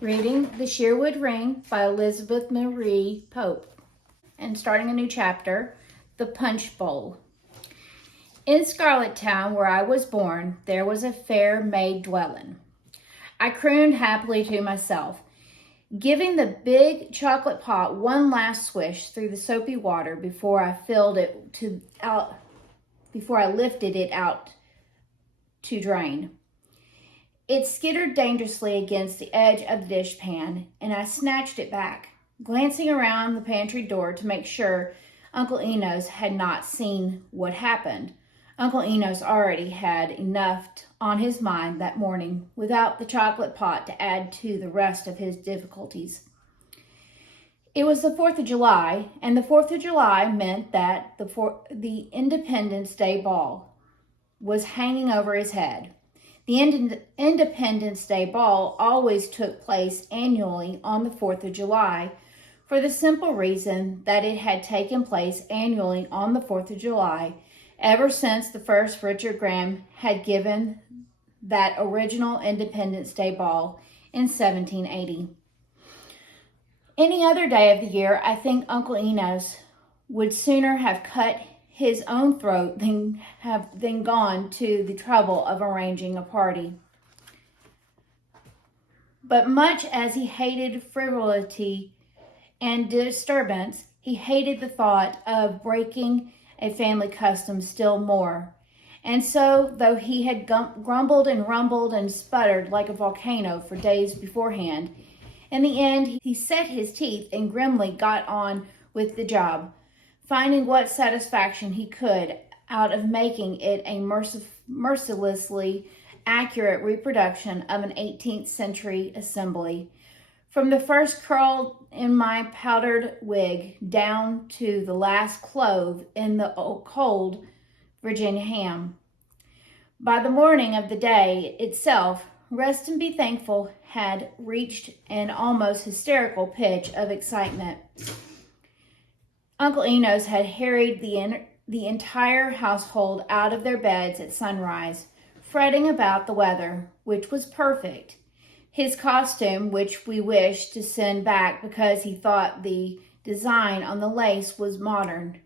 Reading The Sherwood Ring by Elizabeth Marie Pope, and starting a new chapter, The Punch Bowl. In Scarlet Town, where I was born, there was a fair maid dwelling. I crooned happily to myself, giving the big chocolate pot one last swish through the soapy water before I lifted it out to drain. It skittered dangerously against the edge of the dishpan, and I snatched it back, glancing around the pantry door to make sure Uncle Enos had not seen what happened. Uncle Enos already had enough on his mind that morning without the chocolate pot to add to the rest of his difficulties. It was the 4th of July, and the 4th of July meant that the Independence Day ball was hanging over his head. The Independence Day ball always took place annually on the 4th of July for the simple reason that it had taken place annually on the 4th of July ever since the first Richard Graham had given that original Independence Day ball in 1780. Any other day of the year, I think Uncle Enos would sooner have cut his own throat than gone to the trouble of arranging a party. But much as he hated frivolity and disturbance, he hated the thought of breaking a family custom still more. And so, though he had grumbled and rumbled and sputtered like a volcano for days beforehand, in the end he set his teeth and grimly got on with the job, finding what satisfaction he could out of making it a mercilessly accurate reproduction of an 18th century assembly, from the first curl in my powdered wig down to the last clove in the cold Virginia ham. By the morning of the day itself, Rest and Be Thankful had reached an almost hysterical pitch of excitement. Uncle Enos had harried the entire household out of their beds at sunrise, fretting about the weather, which was perfect. His costume, which we wished to send back because he thought the design on the lace was modern,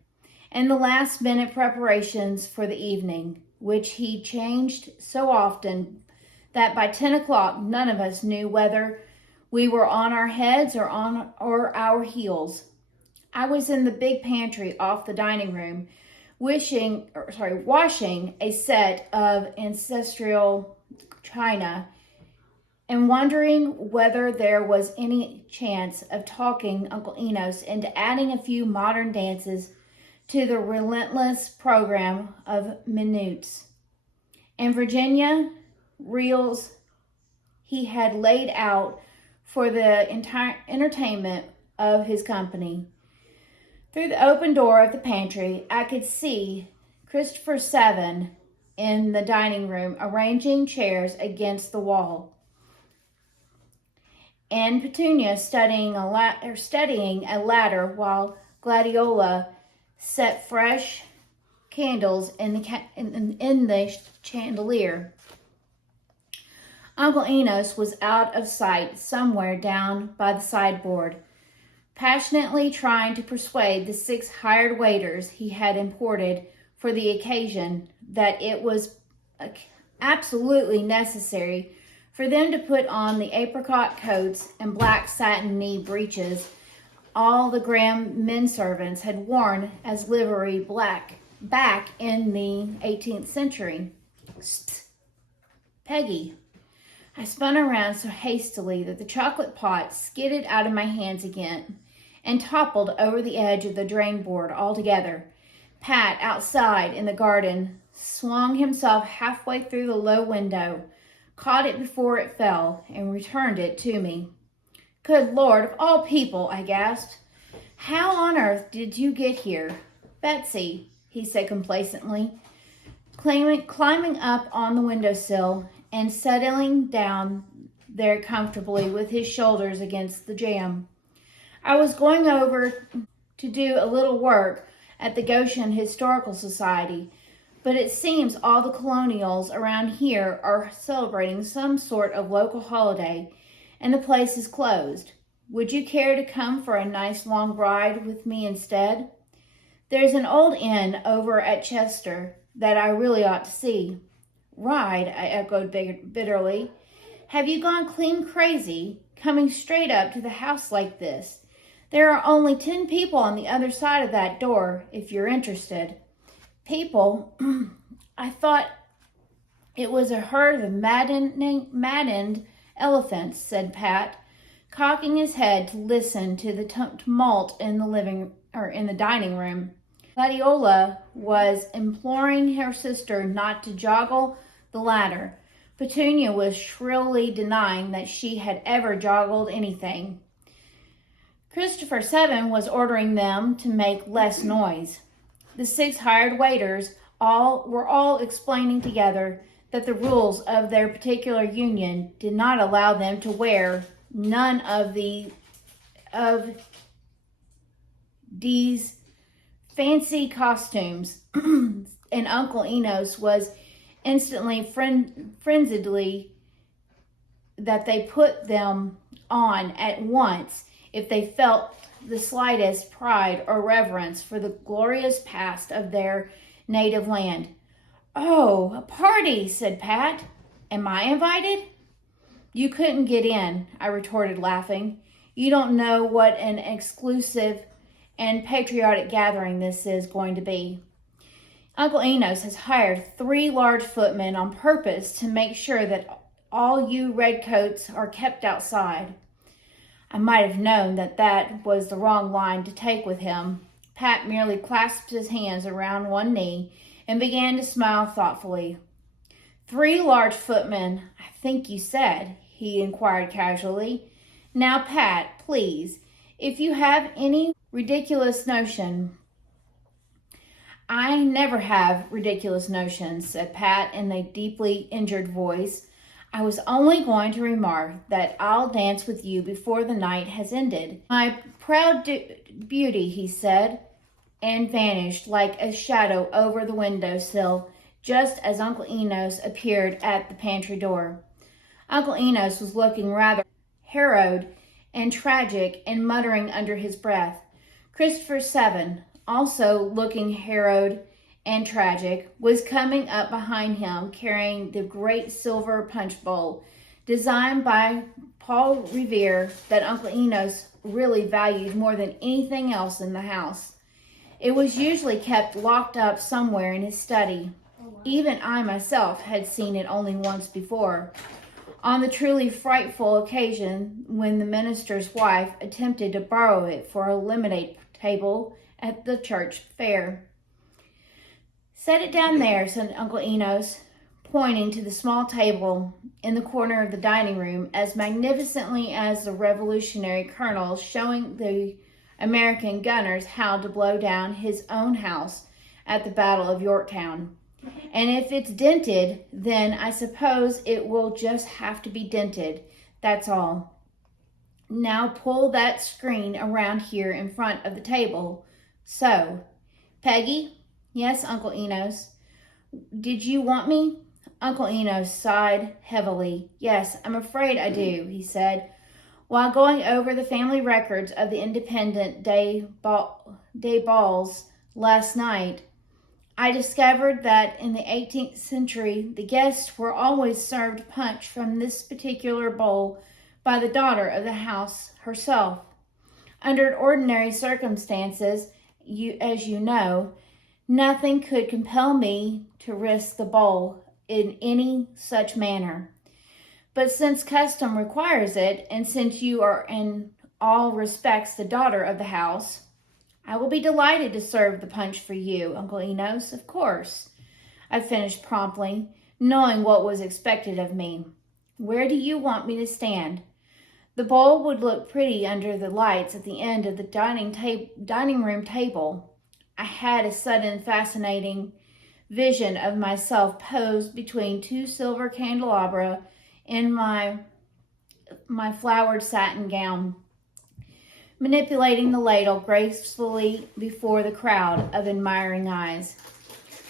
and the last-minute preparations for the evening, which he changed so often that by 10 o'clock none of us knew whether we were on our heads or our heels. I was in the big pantry off the dining room, washing a set of ancestral china and wondering whether there was any chance of talking Uncle Enos into adding a few modern dances to the relentless program of minutes and Virginia reels he had laid out for the entire entertainment of his company. Through the open door of the pantry, I could see Christopher Seven in the dining room arranging chairs against the wall, and Petunia studying a ladder while Gladiola set fresh candles in the chandelier. Uncle Enos was out of sight somewhere down by the sideboard, passionately trying to persuade the 6 hired waiters he had imported for the occasion that it was absolutely necessary for them to put on the apricot coats and black satin knee breeches all the Graham men servants had worn as livery back in the 18th century. Peggy. I spun around so hastily that the chocolate pot skidded out of my hands again and toppled over the edge of the drain board altogether. Pat, outside in the garden, swung himself halfway through the low window, caught it before it fell, and returned it to me. Good Lord, of all people, I gasped. How on earth did you get here? Betsy, he said complacently, climbing up on the windowsill and settling down there comfortably with his shoulders against the jamb. I was going over to do a little work at the Goshen Historical Society, but it seems all the colonials around here are celebrating some sort of local holiday, and the place is closed. Would you care to come for a nice long ride with me instead? There's an old inn over at Chester that I really ought to see." "Ride?" I echoed bitterly. "Have you gone clean crazy, coming straight up to the house like this? There are only 10 people on the other side of that door, if you're interested." "People? I thought it was a herd of maddened elephants," said Pat, cocking his head to listen to the tumult in the dining room. Gladiola was imploring her sister not to joggle the ladder. Petunia was shrilly denying that she had ever joggled anything. Christopher 7 was ordering them to make less noise. The 6 hired waiters were all explaining together that the rules of their particular union did not allow them to wear none of these fancy costumes, and Uncle Enos was instantly frenziedly that they put them on at once if they felt the slightest pride or reverence for the glorious past of their native land. "Oh, a party," said Pat. "Am I invited?" "You couldn't get in," I retorted, laughing. "You don't know what an exclusive and patriotic gathering this is going to be. Uncle Enos has hired 3 large footmen on purpose to make sure that all you redcoats are kept outside." I might have known that was the wrong line to take with him. Pat merely clasped his hands around one knee and began to smile thoughtfully. "3 large footmen, I think you said," he inquired casually. "Now, Pat, please, if you have any ridiculous notion—" "I never have ridiculous notions," said Pat in a deeply injured voice. "I was only going to remark that I'll dance with you before the night has ended." "My proud beauty," he said, and vanished like a shadow over the windowsill just as Uncle Enos appeared at the pantry door. Uncle Enos was looking rather harrowed and tragic and muttering under his breath. Christopher 7, also looking harrowed and tragic, was coming up behind him carrying the great silver punch bowl designed by Paul Revere that Uncle Enos really valued more than anything else in the house. It was usually kept locked up somewhere in his study. Even I myself had seen it only once before, on the truly frightful occasion when the minister's wife attempted to borrow it for a lemonade table at the church fair. "Set it down there," said Uncle Enos, pointing to the small table in the corner of the dining room as magnificently as the Revolutionary colonel showing the American gunners how to blow down his own house at the Battle of Yorktown. "And if it's dented, then I suppose it will just have to be dented, that's all. Now pull that screen around here in front of the table. So. Peggy?" "Yes, Uncle Enos." "Did you want me?" Uncle Enos sighed heavily. "Yes, I'm afraid I do," he said. "While going over the family records of the Independent Day balls last night, I discovered that in the 18th century, the guests were always served punch from this particular bowl by the daughter of the house herself. Under ordinary circumstances, as you know, nothing could compel me to risk the bowl in any such manner. But since custom requires it, and since you are in all respects the daughter of the house, I will be delighted to serve the punch for you, Uncle Enos, of course," I finished promptly, knowing what was expected of me. "Where do you want me to stand?" The bowl would look pretty under the lights at the end of the dining room table. I had a sudden fascinating vision of myself posed between 2 silver candelabra in my flowered satin gown, manipulating the ladle gracefully before the crowd of admiring eyes.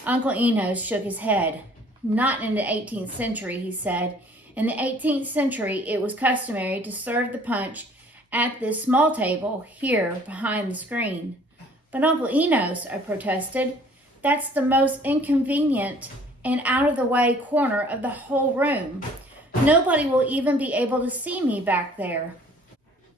Uncle Enos shook his head. "Not in the 18th century," he said, In the 18th century, it was customary to serve the punch at this small table here behind the screen. But Uncle Enos, I protested, that's the most inconvenient and out of the way corner of the whole room. Nobody will even be able to see me back there.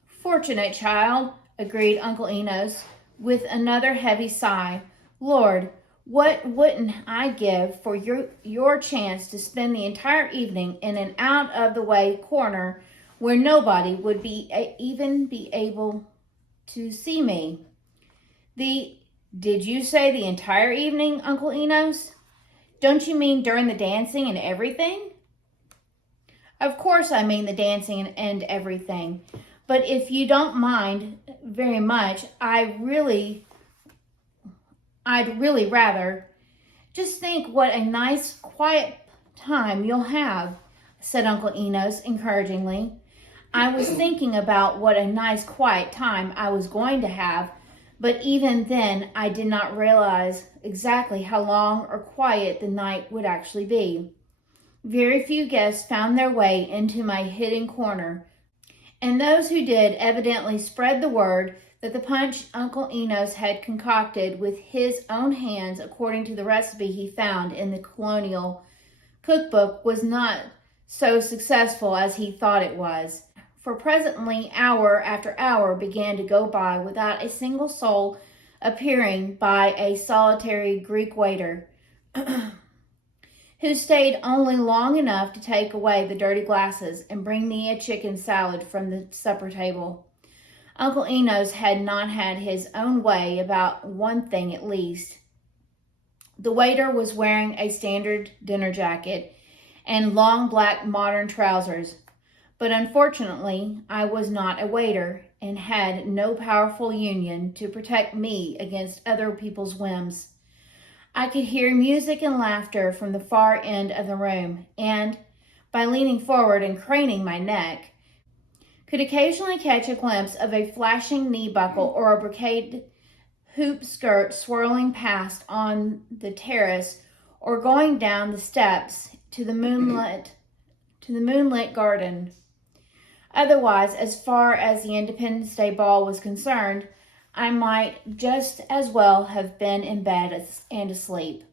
Fortunate child, agreed Uncle Enos with another heavy sigh. Lord, what wouldn't I give for your chance to spend the entire evening in an out of the way corner where nobody would even be able to see me. Did you say the entire evening, Uncle Enos? Don't you mean during the dancing and everything? Of course I mean the dancing and everything. But if you don't mind very much, I'd really rather. Just think what a nice, quiet time you'll have, said Uncle Enos encouragingly. I was thinking about what a nice, quiet time I was going to have, but even then I did not realize exactly how long or quiet the night would actually be. Very few guests found their way into my hidden corner, and those who did evidently spread the word that the punch Uncle Enos had concocted with his own hands according to the recipe he found in the colonial cookbook was not so successful as he thought it was. For presently hour after hour began to go by without a single soul appearing by a solitary Greek waiter, who stayed only long enough to take away the dirty glasses and bring me a chicken salad from the supper table. Uncle Enos had not had his own way about one thing at least. The waiter was wearing a standard dinner jacket and long black modern trousers, but unfortunately I was not a waiter and had no powerful union to protect me against other people's whims. I could hear music and laughter from the far end of the room, and, by leaning forward and craning my neck, could occasionally catch a glimpse of a flashing knee buckle or a brocade hoop skirt swirling past on the terrace or going down the steps to the moonlit garden. Otherwise, as far as the Independence Day ball was concerned, I might just as well have been in bed and asleep.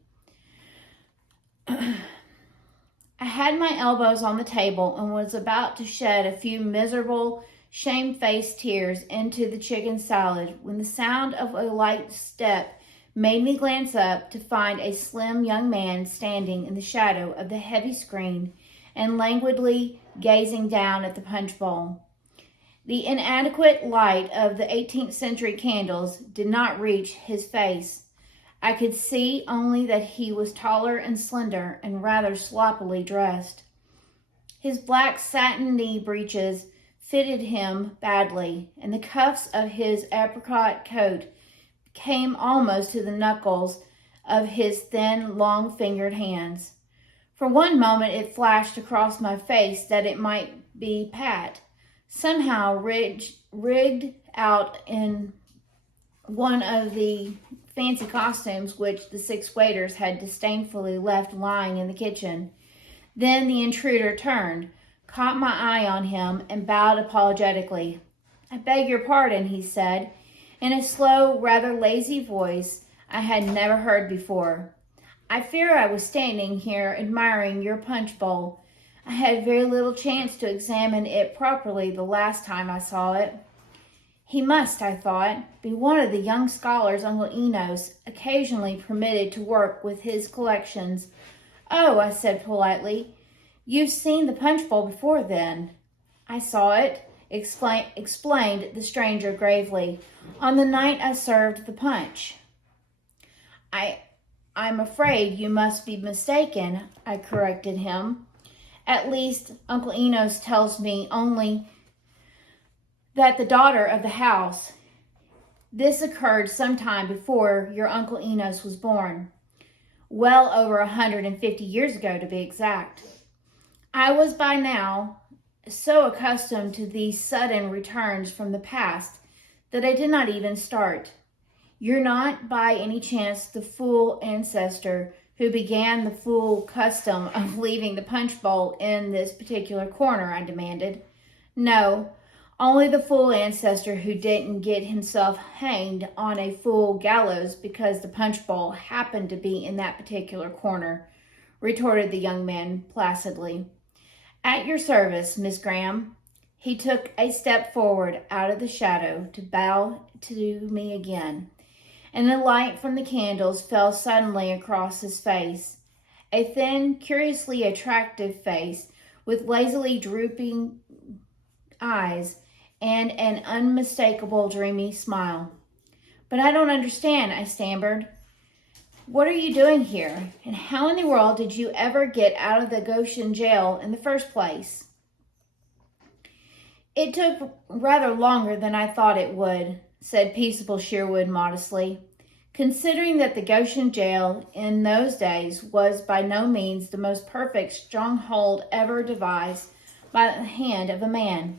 I had my elbows on the table and was about to shed a few miserable, shamefaced tears into the chicken salad when the sound of a light step made me glance up to find a slim young man standing in the shadow of the heavy screen and languidly gazing down at the punch bowl. The inadequate light of the 18th century candles did not reach his face. I could see only that he was taller and slender and rather sloppily dressed. His black satin knee breeches fitted him badly, and the cuffs of his apricot coat came almost to the knuckles of his thin, long-fingered hands. For one moment it flashed across my face that it might be Pat, somehow rigged out in one of the fancy costumes which the 6 waiters had disdainfully left lying in the kitchen. Then the intruder turned, caught my eye on him, and bowed apologetically. "I beg your pardon," he said, in a slow, rather lazy voice I had never heard before. "I fear I was standing here admiring your punch bowl. I had very little chance to examine it properly the last time I saw it." He must, I thought, be one of the young scholars Uncle Enos occasionally permitted to work with his collections. "Oh," I said politely, "you've seen the punch bowl before then." "I saw it," explained the stranger gravely, "on the night I served the punch." I'm afraid you must be mistaken," I corrected him. "At least, Uncle Enos tells me only that the daughter of the house. This occurred some time before your Uncle Enos was born. Well over 150 years ago, to be exact." I was by now so accustomed to these sudden returns from the past that I did not even start. "You're not, by any chance, the fool ancestor who began the fool custom of leaving the punch bowl in this particular corner?" I demanded. "No, only the fool ancestor who didn't get himself hanged on a fool gallows because the punch bowl happened to be in that particular corner," retorted the young man placidly. "At your service, Miss Graham." He took a step forward out of the shadow to bow to me again, and the light from the candles fell suddenly across his face. A thin, curiously attractive face with lazily drooping eyes and an unmistakable dreamy smile. "But I don't understand," I stammered. "What are you doing here? And how in the world did you ever get out of the Goshen jail in the first place?" "It took rather longer than I thought it would," said peaceable Sherwood modestly, "considering that the Goshen jail in those days was by no means the most perfect stronghold ever devised by the hand of a man.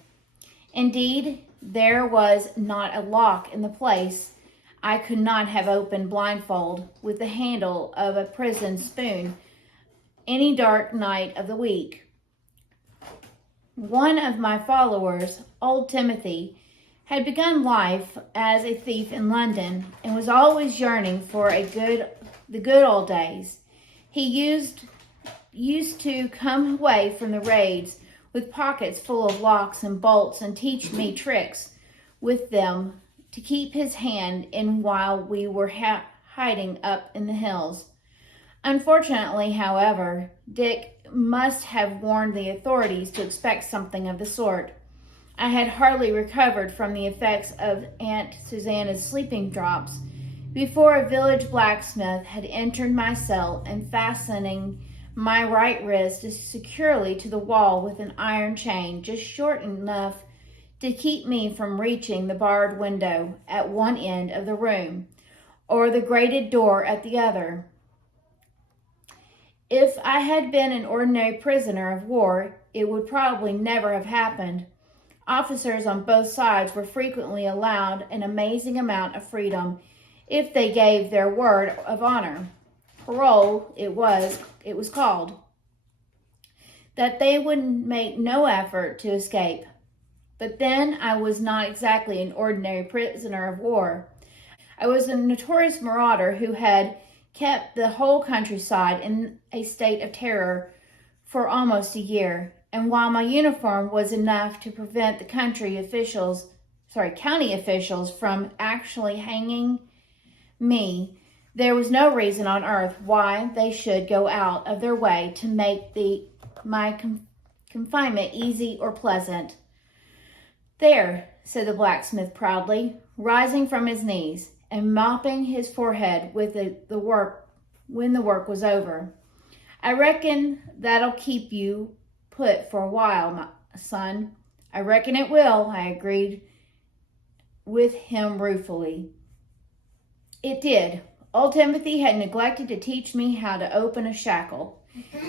Indeed, there was not a lock in the place I could not have opened blindfold with the handle of a prison spoon any dark night of the week. One of my followers, old Timothy, had begun life as a thief in London and was always yearning for the good old days. He used to come away from the raids with pockets full of locks and bolts and teach me tricks with them to keep his hand in while we were hiding up in the hills. Unfortunately, however, Dick must have warned the authorities to expect something of the sort. I had hardly recovered from the effects of Aunt Susanna's sleeping drops before a village blacksmith had entered my cell and fastening my right wrist securely to the wall with an iron chain just short enough to keep me from reaching the barred window at one end of the room or the grated door at the other. If I had been an ordinary prisoner of war, it would probably never have happened. Officers on both sides were frequently allowed an amazing amount of freedom if they gave their word of honor. Parole, it was called. That they would make no effort to escape. But then I was not exactly an ordinary prisoner of war. I was a notorious marauder who had kept the whole countryside in a state of terror for almost a year. And while my uniform was enough to prevent the county officials from actually hanging me, there was no reason on earth why they should go out of their way to make my confinement easy or pleasant. "There," said the blacksmith proudly, rising from his knees and mopping his forehead with the work when the work was over. "I reckon that'll keep you put for a while, my son." "I reckon it will," I agreed with him ruefully. It did. Old Timothy had neglected to teach me how to open a shackle,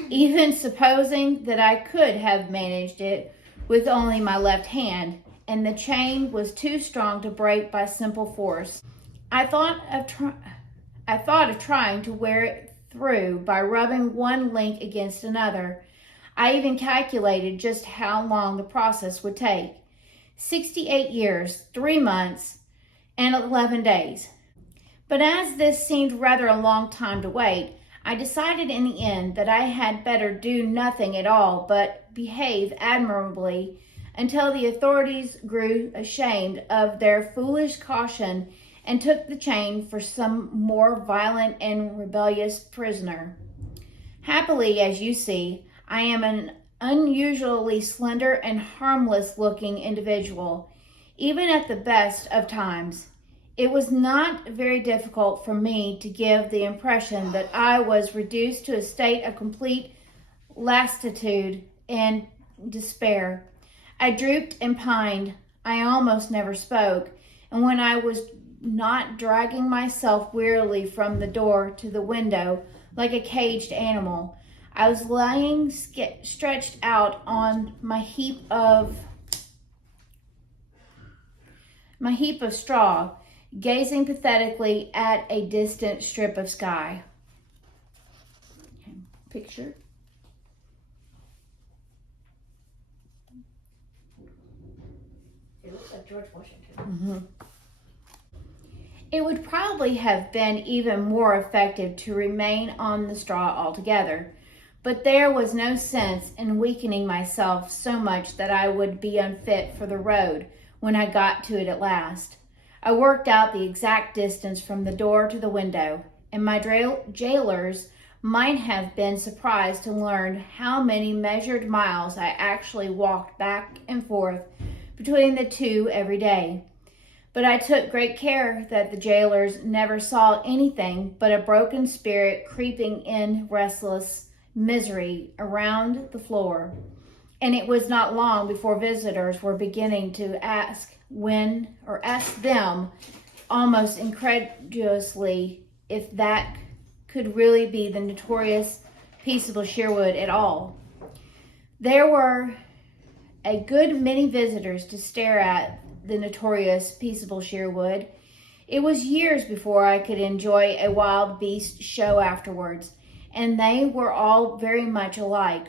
even supposing that I could have managed it with only my left hand, and the chain was too strong to break by simple force. I thought of trying to wear it through by rubbing one link against another. I even calculated just how long the process would take. 68 years, 3 months, and 11 days. But as this seemed rather a long time to wait, I decided in the end that I had better do nothing at all but behave admirably until the authorities grew ashamed of their foolish caution and took the chain for some more violent and rebellious prisoner. Happily, as you see, I am an unusually slender and harmless-looking individual, even at the best of times. It was not very difficult for me to give the impression that I was reduced to a state of complete lassitude and despair. I drooped and pined. I almost never spoke, and when I was not dragging myself wearily from the door to the window like a caged animal, I was lying stretched out on my heap of straw, gazing pathetically at a distant strip of sky. picture. It looks like George Washington. Mm-hmm. It would probably have been even more effective to remain on the straw altogether, but there was no sense in weakening myself so much that I would be unfit for the road when I got to it at last. I worked out the exact distance from the door to the window, and my jailers might have been surprised to learn how many measured miles I actually walked back and forth between the two every day. But I took great care that the jailers never saw anything but a broken spirit creeping in restless misery around the floor. And it was not long before visitors were beginning to ask them almost incredulously if that could really be the notorious Peaceable Sherwood at all. There were a good many visitors to stare at the notorious Peaceable Sherwood. It was years before I could enjoy a wild beast show afterwards, and they were all very much alike.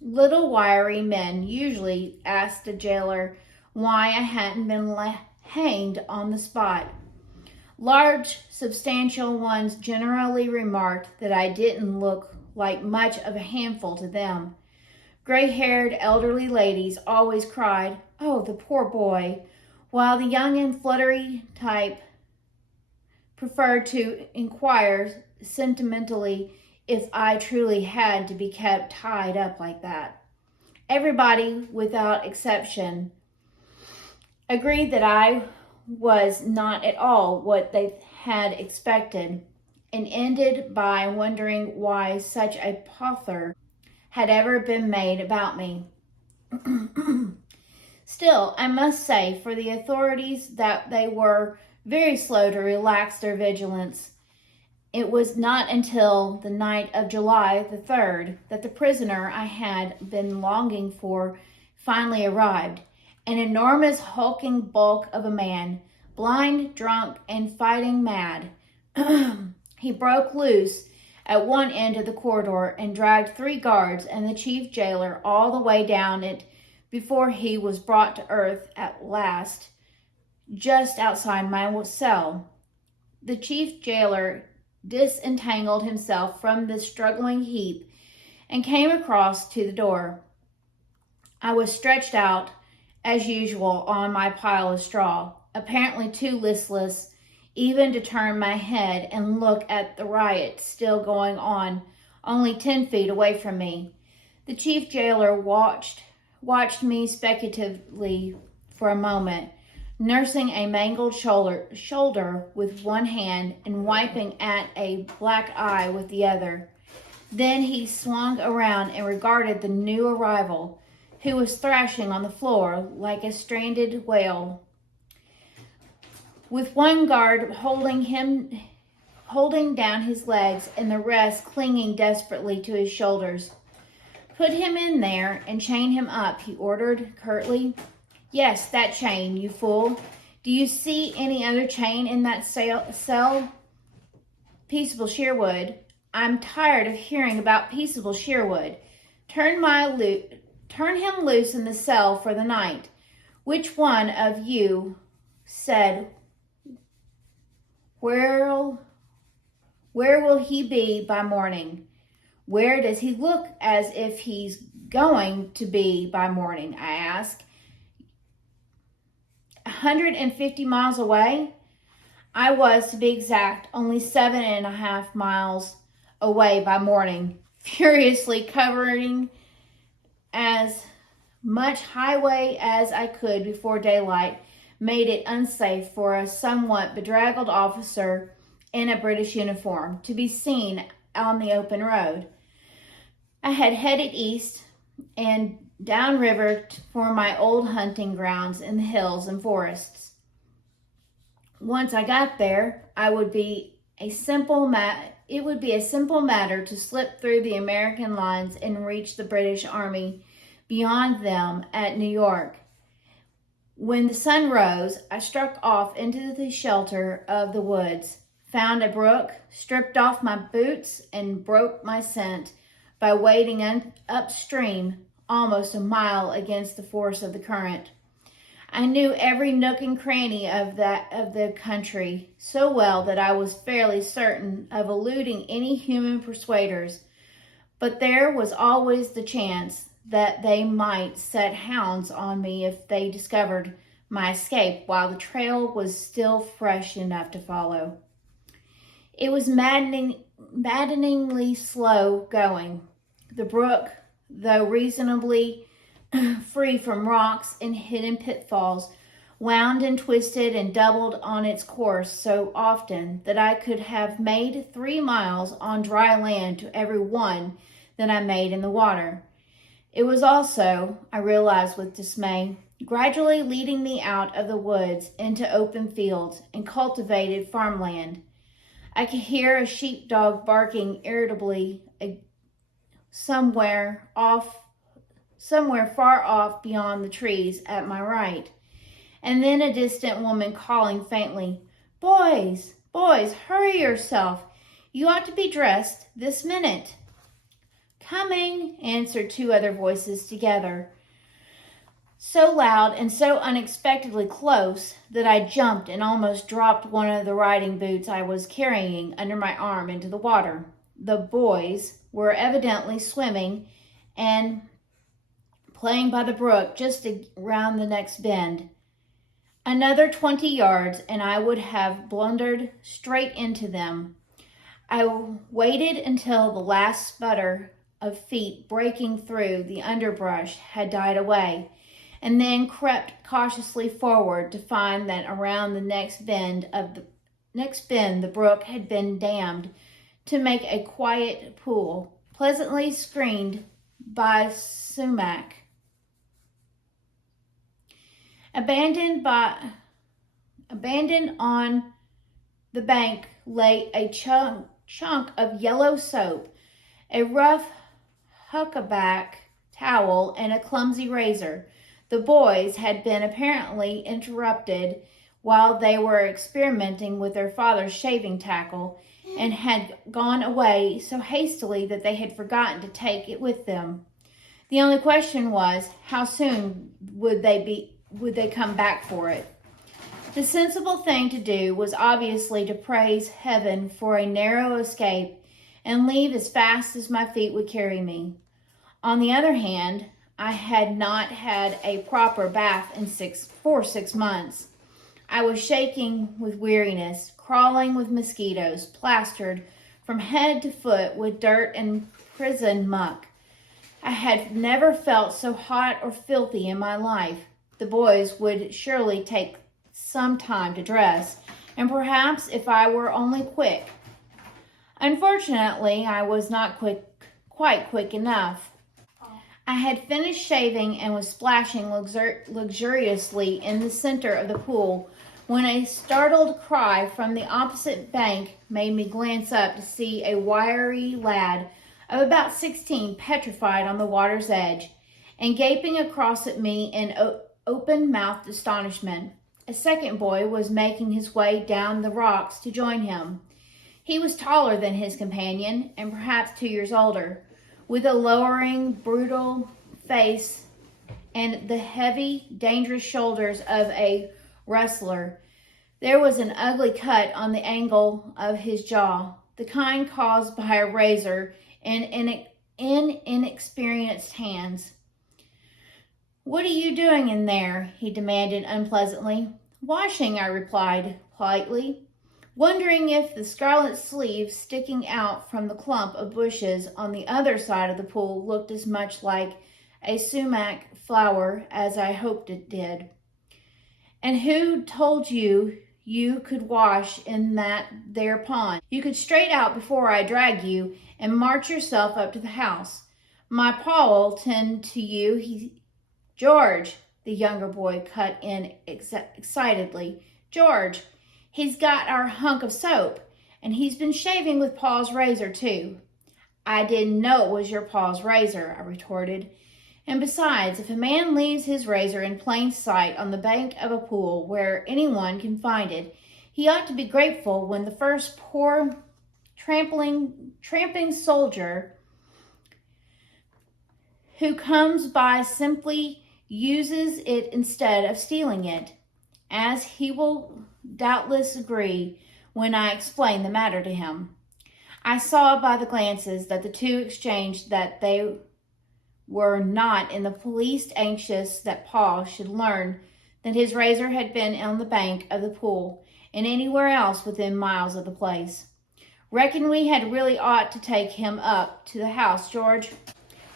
Little wiry men usually asked a jailer why I hadn't been hanged on the spot. Large, substantial ones generally remarked that I didn't look like much of a handful to them. Gray-haired elderly ladies always cried, "Oh, the poor boy," while the young and fluttery type preferred to inquire sentimentally if I truly had to be kept tied up like that. Everybody, without exception, agreed that I was not at all what they had expected, and ended by wondering why such a pother had ever been made about me. Still, I must say for the authorities that they were very slow to relax their vigilance. It was not until the night of July the 3rd that the prisoner I had been longing for finally arrived. An enormous hulking bulk of a man, blind, drunk, and fighting mad. He broke loose at one end of the corridor and dragged 3 guards and the chief jailer all the way down it before he was brought to earth at last, just outside my cell. The chief jailer disentangled himself from the struggling heap and came across to the door. I was stretched out, as usual, on my pile of straw, apparently too listless even to turn my head and look at the riot still going on only 10 feet away from me. The chief jailer watched me speculatively for a moment, nursing a mangled shoulder with one hand and wiping at a black eye with the other. Then he swung around and regarded the new arrival, who was thrashing on the floor like a stranded whale, with one guard holding down his legs and the rest clinging desperately to his shoulders. "Put him in there and chain him up," he ordered curtly. "Yes, that chain, you fool. Do you see any other chain in that cell? Peaceable Sherwood. I'm tired of hearing about Peaceable Sherwood. Turn him loose in the cell for the night. Which one of you said, where will he be by morning? Where does he look as if he's going to be by morning?" I asked. 150 miles away? I was, to be exact, only 7.5 miles away by morning, furiously covering as much highway as I could before daylight made it unsafe for a somewhat bedraggled officer in a British uniform to be seen on the open road. I had headed east and downriver for my old hunting grounds in the hills and forests. Once I got there, it would be a simple matter to slip through the American lines and reach the British Army beyond them at New York. When the sun rose, I struck off into the shelter of the woods, found a brook, stripped off my boots, and broke my scent by wading upstream almost a mile against the force of the current. I knew every nook and cranny of the country so well that I was fairly certain of eluding any human persuaders, but there was always the chance that they might set hounds on me if they discovered my escape while the trail was still fresh enough to follow. It was maddeningly slow going. The brook, though reasonably free from rocks and hidden pitfalls, wound and twisted and doubled on its course so often that I could have made 3 miles on dry land to every one that I made in the water. It was also, I realized with dismay, gradually leading me out of the woods into open fields and cultivated farmland. I could hear a sheepdog barking irritably somewhere far off beyond the trees at my right, and then a distant woman calling faintly, "Boys, boys, hurry yourself. You ought to be dressed this minute." "Coming," answered 2 other voices together, so loud and so unexpectedly close that I jumped and almost dropped one of the riding boots I was carrying under my arm into the water. The boys were evidently swimming and playing by the brook just around the next bend. Another 20 yards and I would have blundered straight into them. I waited until the last sputter of feet breaking through the underbrush had died away, and then crept cautiously forward to find that around the next bend the brook had been dammed to make a quiet pool, pleasantly screened by sumac. Abandoned on the bank lay a chunk of yellow soap, a rough huckleback towel, and a clumsy razor. The boys had been apparently interrupted while they were experimenting with their father's shaving tackle, and had gone away so hastily that they had forgotten to take it with them. The only question was, how soon would they come back for it? The sensible thing to do was obviously to praise heaven for a narrow escape and leave as fast as my feet would carry me. On the other hand, I had not had a proper bath for 6 months. I was shaking with weariness, crawling with mosquitoes, plastered from head to foot with dirt and prison muck. I had never felt so hot or filthy in my life. The boys would surely take some time to dress, and perhaps if I were only quick. Unfortunately, I was not quite quick enough. I had finished shaving and was splashing luxuriously in the center of the pool when a startled cry from the opposite bank made me glance up to see a wiry lad of about 16 petrified on the water's edge and gaping across at me in open-mouthed astonishment. A second boy was making his way down the rocks to join him. He was taller than his companion and perhaps 2 years older, with a lowering, brutal face and the heavy, dangerous shoulders of a wrestler. There was an ugly cut on the angle of his jaw, the kind caused by a razor in inexperienced hands. "What are you doing in there?" he demanded unpleasantly. "Washing," I replied politely, wondering if the scarlet sleeve sticking out from the clump of bushes on the other side of the pool looked as much like a sumac flower as I hoped it did. "And who told you you could wash in that there pond? You could straight out before I drag you and march yourself up to the house. My pa'll tend to you." "George," the younger boy cut in excitedly. "George, he's got our hunk of soap, and he's been shaving with Pa's razor, too." "I didn't know it was your Pa's razor," I retorted. "And besides, if a man leaves his razor in plain sight on the bank of a pool where anyone can find it, he ought to be grateful when the first poor tramping soldier who comes by simply uses it instead of stealing it, as he will doubtless agree when I explain the matter to him. I saw by the glances that the two exchanged that they were not in the least anxious that Paul should learn that his razor had been on the bank of the pool and anywhere else within miles of the place. Reckon we had really ought to take him up to the house, George?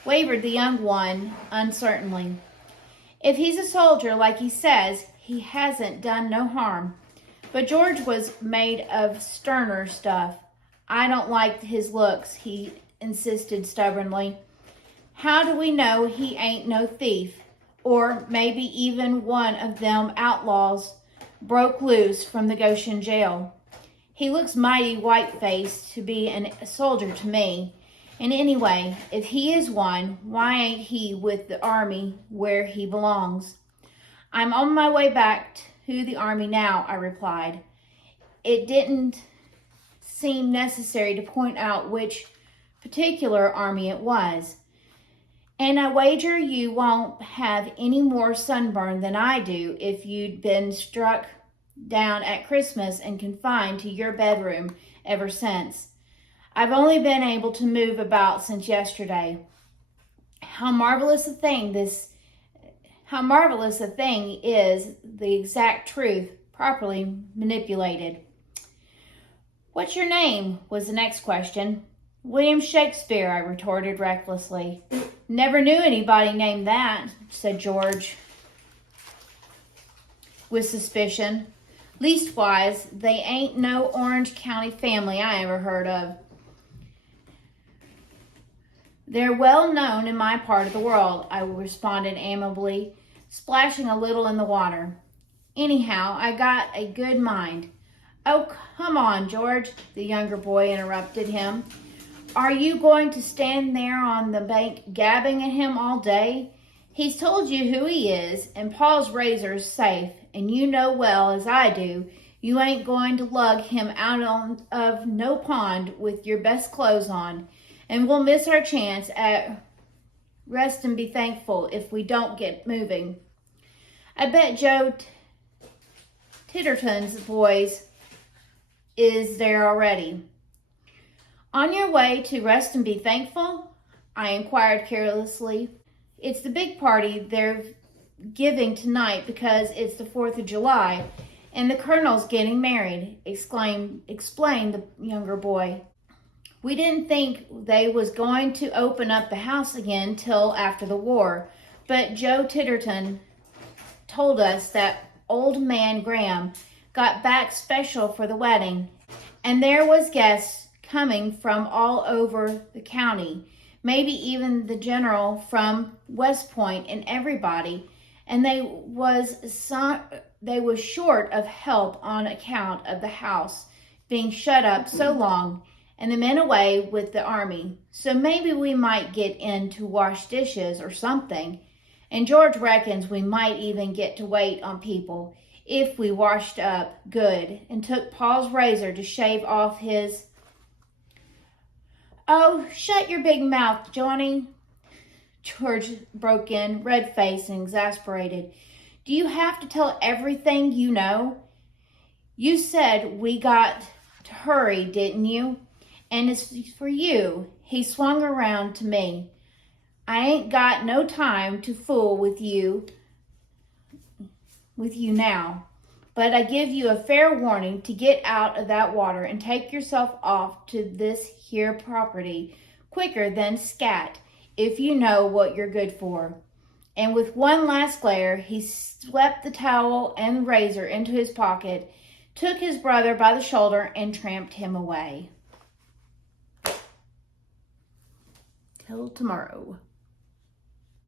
Wavered the young one uncertainly. If he's a soldier, like he says, he hasn't done no harm. But George was made of sterner stuff. I don't like his looks, he insisted stubbornly. How do we know he ain't no thief? Or maybe even one of them outlaws broke loose from the Goshen jail. He looks mighty white-faced to be a soldier to me. And anyway, if he is one, why ain't he with the army where he belongs? I'm on my way back to the army now, I replied. It didn't seem necessary to point out which particular army it was. And I wager you won't have any more sunburn than I do if you'd been struck down at Christmas and confined to your bedroom ever since. I've only been able to move about since yesterday. How marvelous a thing is the exact truth properly manipulated. What's your name? Was the next question. William Shakespeare, I retorted recklessly. Never knew anybody named that, said George with suspicion. Leastwise, they ain't no Orange County family I ever heard of. They're well known in my part of the world, I responded amiably, splashing a little in the water. Anyhow, I got a good mind. Oh, come on, George, the younger boy interrupted him. Are you going to stand there on the bank gabbing at him all day? He's told you who he is, and Paul's razor's safe, and you know well as I do, you ain't going to lug him out of no pond with your best clothes on, and we'll miss our chance at rest and be thankful if we don't get moving. I bet Joe Titterton's boys is there already. On your way to rest and be thankful? I inquired carelessly. It's the big party they're giving tonight because it's the 4th of July and the colonel's getting married, explained the younger boy. We didn't think they was going to open up the house again till after the war, but Joe Titterton told us that old man Graham got back special for the wedding, and there was guests coming from all over the county, maybe even the general from West Point and everybody, and they was short of help on account of the house being shut up so long and the men away with the army. So maybe we might get in to wash dishes or something, and George reckons we might even get to wait on people if we washed up good and took Paul's razor to shave off his... Oh, shut your big mouth, Johnny, George broke in, red-faced and exasperated. Do you have to tell everything you know? You said we got to hurry, didn't you? And it's for you. He swung around to me. I ain't got no time to fool with you now. But I give you a fair warning to get out of that water and take yourself off to this here property quicker than scat, if you know what you're good for. And with one last glare, he swept the towel and razor into his pocket, took his brother by the shoulder, and tramped him away. Till tomorrow.